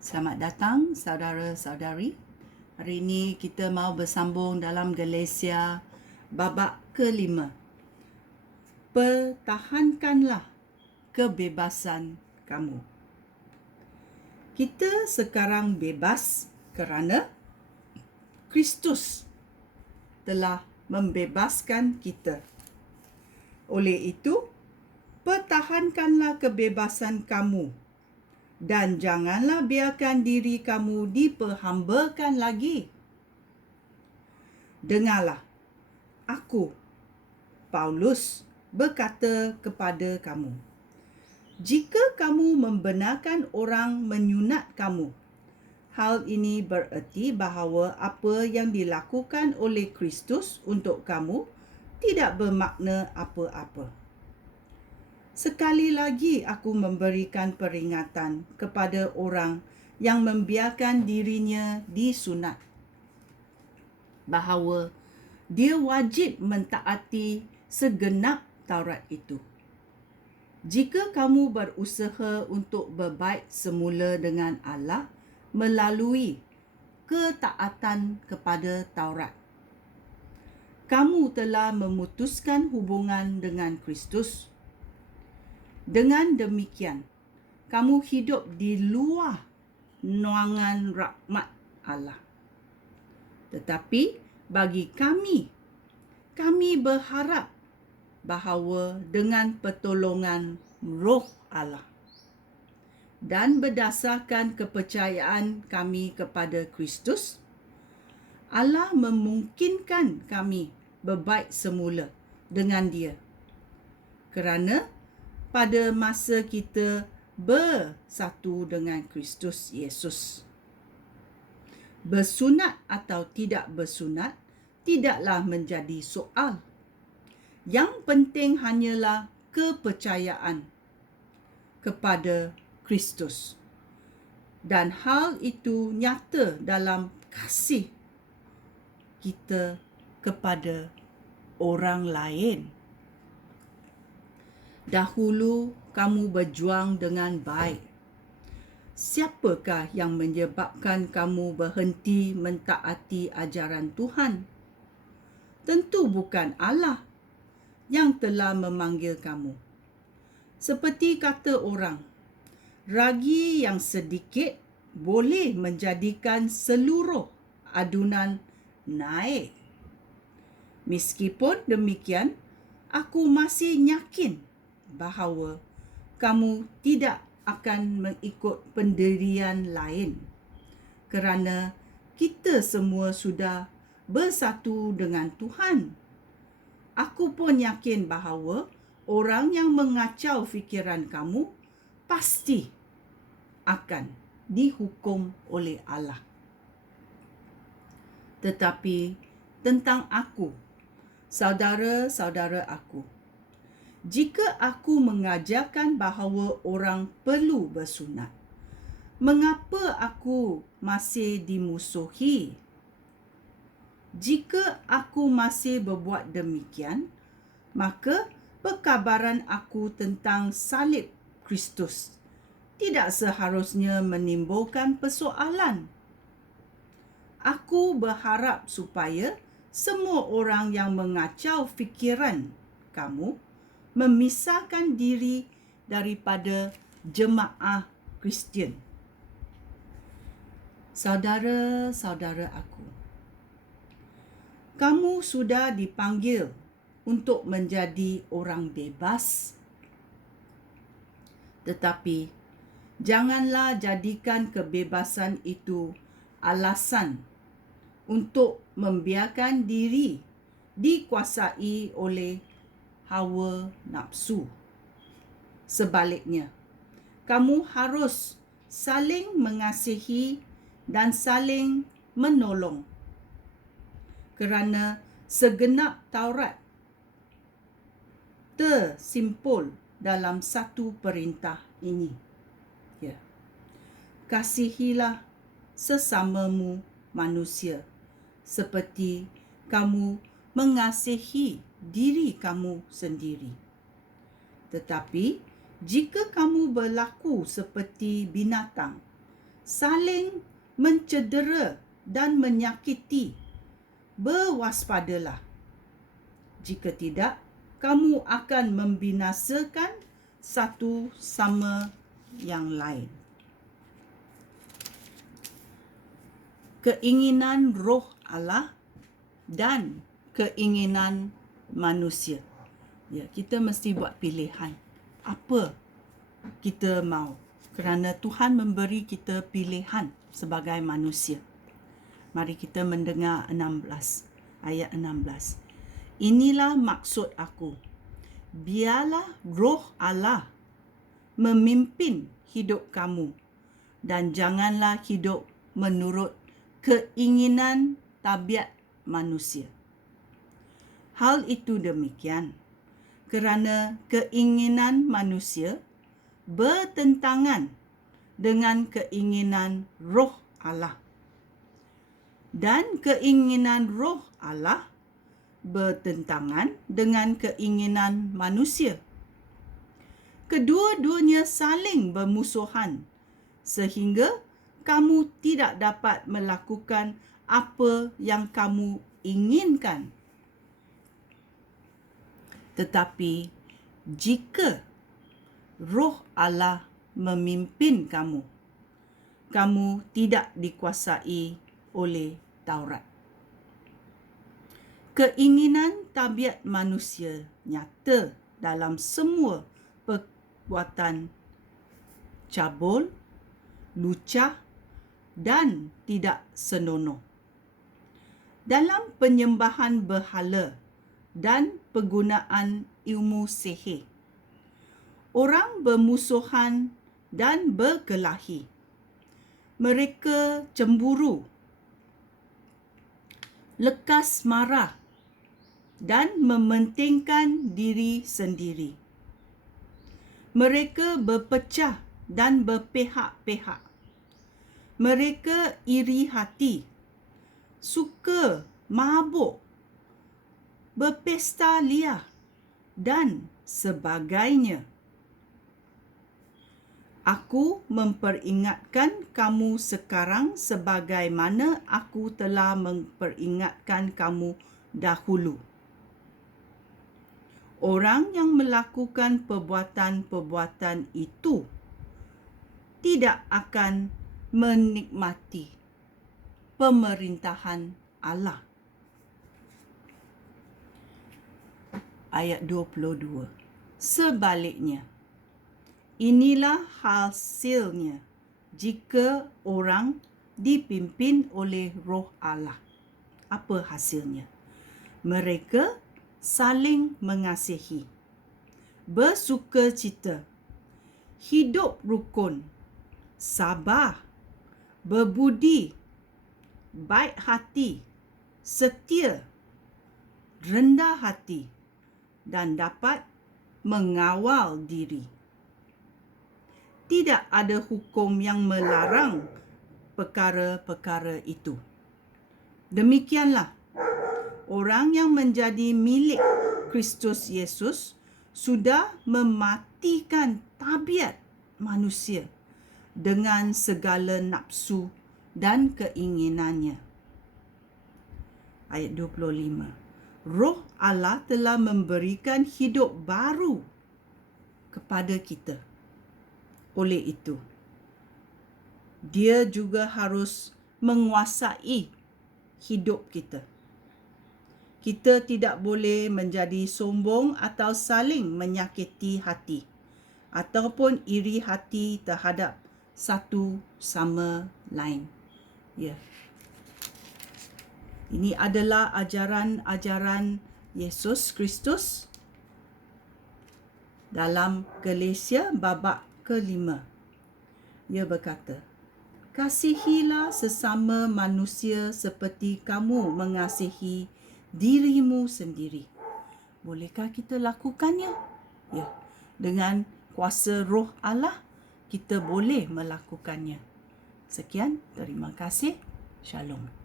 Selamat datang saudara-saudari. Hari ini kita mau bersambung dalam Galatia babak kelima. Pertahankanlah kebebasan kamu. Kita sekarang bebas kerana Kristus telah membebaskan kita. Oleh itu, pertahankanlah kebebasan kamu dan janganlah biarkan diri kamu diperhambakan lagi. Dengarlah, aku, Paulus, berkata kepada kamu, jika kamu membenarkan orang menyunat kamu, hal ini bererti bahawa apa yang dilakukan oleh Kristus untuk kamu tidak bermakna apa-apa. Sekali lagi aku memberikan peringatan kepada orang yang membiarkan dirinya disunat, bahawa dia wajib mentaati segenap Taurat itu. Jika kamu berusaha untuk berbaik semula dengan Allah melalui ketaatan kepada Taurat, kamu telah memutuskan hubungan dengan Kristus. Dengan demikian, kamu hidup di luar naungan rahmat Allah. Tetapi bagi kami berharap bahawa dengan pertolongan Roh Allah dan berdasarkan kepercayaan kami kepada Kristus, Allah memungkinkan kami berbaik semula dengan Dia. Kerana pada masa kita bersatu dengan Kristus Yesus, bersunat atau tidak bersunat tidaklah menjadi soal. Yang penting hanyalah kepercayaan kepada Kristus. Dan hal itu nyata dalam kasih kita kepada orang lain. Dahulu kamu berjuang dengan baik. Siapakah yang menyebabkan kamu berhenti mentaati ajaran Tuhan? Tentu bukan Allah yang telah memanggil kamu. Seperti kata orang, ragi yang sedikit boleh menjadikan seluruh adunan naik. Meskipun demikian, aku masih yakin bahawa kamu tidak akan mengikut pendirian lain, kerana kita semua sudah bersatu dengan Tuhan. Aku pun yakin bahawa orang yang mengacau fikiran kamu pasti akan dihukum oleh Allah. Tetapi tentang aku, saudara-saudara aku, jika aku mengajarkan bahawa orang perlu bersunat, mengapa aku masih dimusuhi? Jika aku masih berbuat demikian, maka perkabaran aku tentang salib Kristus tidak seharusnya menimbulkan persoalan. Aku berharap supaya semua orang yang mengacau fikiran kamu memisahkan diri daripada jemaah Kristian. Saudara-saudara aku, kamu sudah dipanggil untuk menjadi orang bebas. Tetapi janganlah jadikan kebebasan itu alasan untuk membiarkan diri dikuasai oleh hawa nafsu. Sebaliknya, kamu harus saling mengasihi dan saling menolong. Kerana segenap Taurat tersimpul dalam satu perintah ini. Kasihilah sesamamu manusia seperti kamu mengasihi diri kamu sendiri. Tetapi jika kamu berlaku seperti binatang, saling mencedera dan menyakiti, berwaspadalah. Jika tidak, kamu akan membinasakan satu sama yang lain. Keinginan roh Allah dan keinginan manusia. Ya, kita mesti buat pilihan. Apa kita mau? Kerana Tuhan memberi kita pilihan sebagai manusia. Mari kita mendengar 16, ayat 16. Inilah maksud aku. Biarlah roh Allah memimpin hidup kamu dan janganlah hidup menurut keinginan tabiat manusia. Hal itu demikian kerana keinginan manusia bertentangan dengan keinginan roh Allah. Dan keinginan roh Allah bertentangan dengan keinginan manusia. Kedua-duanya saling bermusuhan sehingga kamu tidak dapat melakukan apa yang kamu inginkan. Tetapi jika roh Allah memimpin kamu, kamu tidak dikuasai oleh Taurat. Keinginan tabiat manusia nyata dalam semua perbuatan cabul, lucah dan tidak senonoh. Dalam penyembahan berhala dan penggunaan ilmu sihir, orang bermusuhan dan berkelahi. Mereka cemburu, lekas marah dan mementingkan diri sendiri. Mereka berpecah dan berpihak-pihak. Mereka iri hati, suka mabuk, berpesta liar dan sebagainya. Aku memperingatkan kamu sekarang sebagaimana aku telah memperingatkan kamu dahulu. Orang yang melakukan perbuatan-perbuatan itu tidak akan menikmati pemerintahan Allah. Ayat 22. Sebaliknya, inilah hasilnya jika orang dipimpin oleh roh Allah. Apa hasilnya? Mereka saling mengasihi, bersukacita, hidup rukun, sabar, berbudi, baik hati, setia, rendah hati, dan dapat mengawal diri. Tidak ada hukum yang melarang perkara-perkara itu. Demikianlah, orang yang menjadi milik Kristus Yesus sudah mematikan tabiat manusia dengan segala nafsu dan keinginannya. Ayat 25. Roh Allah telah memberikan hidup baru kepada kita. Oleh itu, Dia juga harus menguasai hidup kita. Kita tidak boleh menjadi sombong atau saling menyakiti hati ataupun iri hati terhadap satu sama lain. Ya. Ini adalah ajaran-ajaran Yesus Kristus dalam Galatia babak ke-5. Ia berkata, kasihilah sesama manusia seperti kamu mengasihi dirimu sendiri. Bolehkah kita lakukannya? Ya, dengan kuasa roh Allah, kita boleh melakukannya. Sekian, terima kasih. Shalom.